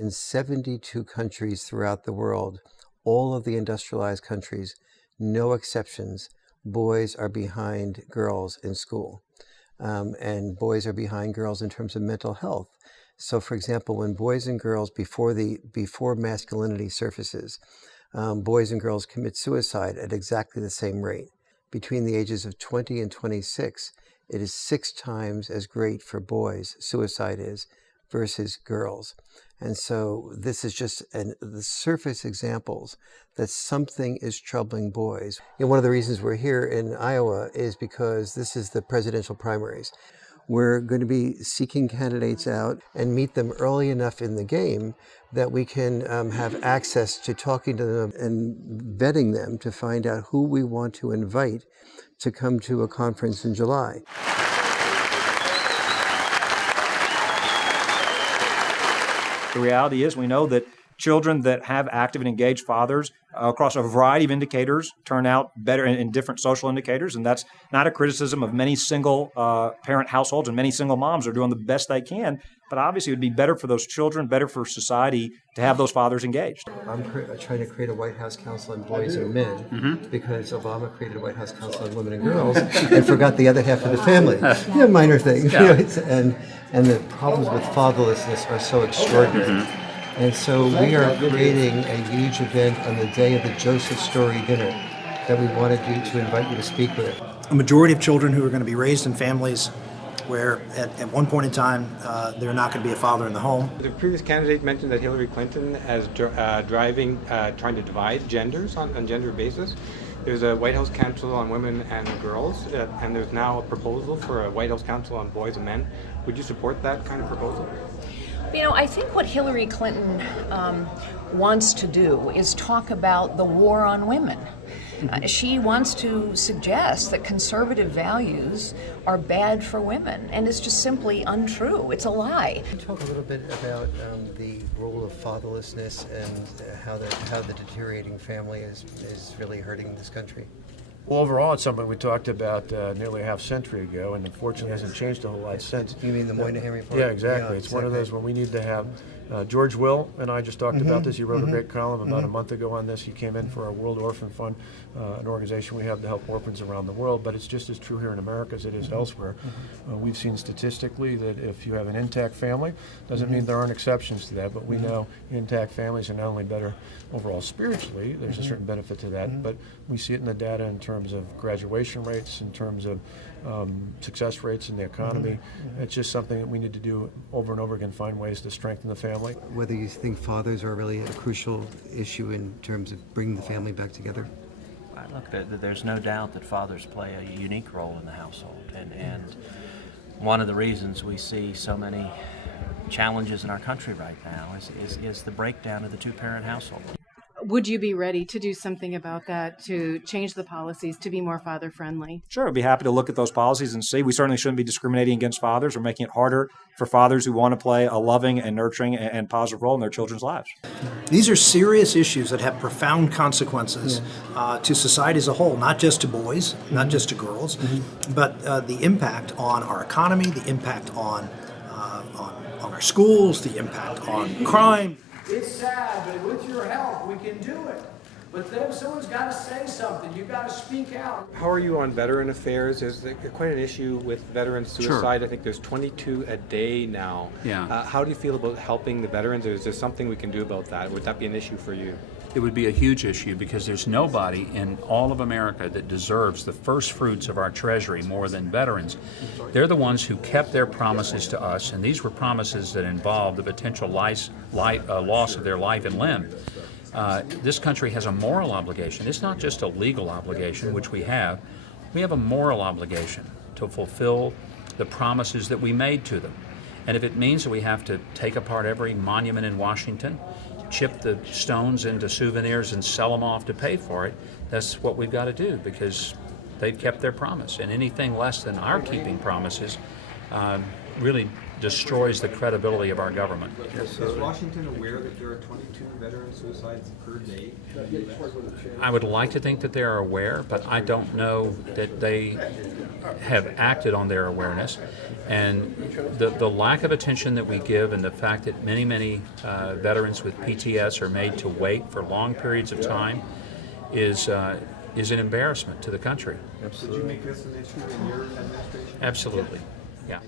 In 72 countries throughout the world, all of the industrialized countries, no exceptions, boys are behind girls in school. And boys are behind girls in terms of mental health. So, for example, when boys and girls, before masculinity surfaces, boys and girls commit suicide at exactly the same rate. Between the ages of 20 and 26, it is 6 times as great for boys, suicide is, versus girls. And so this is just the surface examples that something is troubling boys. One of the reasons we're here in Iowa is because this is the presidential primaries. We're going to be seeking candidates out and meet them early enough in the game that we can have access to talking to them and vetting them to find out who we want to invite to come to a conference in July. The reality is we know that children that have active and engaged fathers across a variety of indicators turn out better in different social indicators, and that's not a criticism of many single parent households, and many single moms are doing the best they can, but obviously it would be better for those children, better for society to have those fathers engaged. I'm trying to create a White House Council on Boys and Men because Obama created a White House Council on Women and Girls and forgot the other half of the family. Minor things. And the problems with fatherlessness are so extraordinary. And so we are creating a huge event on the day of the Joseph Story dinner that we want to do to invite you to speak with. A majority of children who are going to be raised in families where at one point in time they're not going to be a father in the home. The previous candidate mentioned that Hillary Clinton as trying to divide genders on gender basis. There's a White House Council on Women and Girls, and there's now a proposal for a White House Council on Boys and Men. Would you support that kind of proposal? I think what Hillary Clinton wants to do is talk about the war on women. She wants to suggest that conservative values are bad for women, and it's just simply untrue. It's a lie. Can you talk a little bit about the role of fatherlessness and how the deteriorating family is really hurting this country? Well, overall, it's something we talked about nearly a half century ago, and unfortunately hasn't changed a whole lot since. You mean the Moynihan Report? Yeah, exactly. It's one of those when we need to have. George Will and I just talked about this. He wrote a great column about a month ago on this. He came in for our World Orphan Fund, an organization we have to help orphans around the world, but it's just as true here in America as it is elsewhere. We've seen statistically that if you have an intact family, doesn't mean there aren't exceptions to that, but we know intact families are not only better overall spiritually, there's a certain benefit to that, but we see it in the data in terms of graduation rates, in terms of success rates in the economy. It's just something that we need to do over and over again, find ways to strengthen the family. Whether you think fathers are really a crucial issue in terms of bringing the family back together? Look, there's no doubt that fathers play a unique role in the household, and one of the reasons we see so many challenges in our country right now is the breakdown of the two-parent household. Would you be ready to do something about that, to change the policies to be more father-friendly? Sure, I'd be happy to look at those policies and see. We certainly shouldn't be discriminating against fathers or making it harder for fathers who want to play a loving and nurturing and positive role in their children's lives. These are serious issues that have profound consequences to society as a whole, not just to boys, not just to girls, but the impact on our economy, the impact on our schools, the impact on crime. It's sad, but with your help, we can do it. But then someone's got to say something. You've got to speak out. How are you on veteran affairs? There's quite an issue with veteran suicide. Sure. I think there's 22 a day now. Yeah. How do you feel about helping the veterans? Or is there something we can do about that? Would that be an issue for you? It would be a huge issue because there's nobody in all of America that deserves the first fruits of our treasury more than veterans. They're the ones who kept their promises to us, and these were promises that involved the potential loss of their life and limb. This country has a moral obligation. It's not just a legal obligation, which we have. We have a moral obligation to fulfill the promises that we made to them. And if it means that we have to take apart every monument in Washington, chip the stones into souvenirs and sell them off to pay for it, that's what we've got to do because they've kept their promise. And anything less than our keeping promises really destroys the credibility of our government. Is Washington aware that there are 22 veteran suicides per day? I would like to think that they are aware, but I don't know that they have acted on their awareness. And the lack of attention that we give, and the fact that many veterans with PTS are made to wait for long periods of time is an embarrassment to the country. Did you make this an issue in your administration? Absolutely, yeah.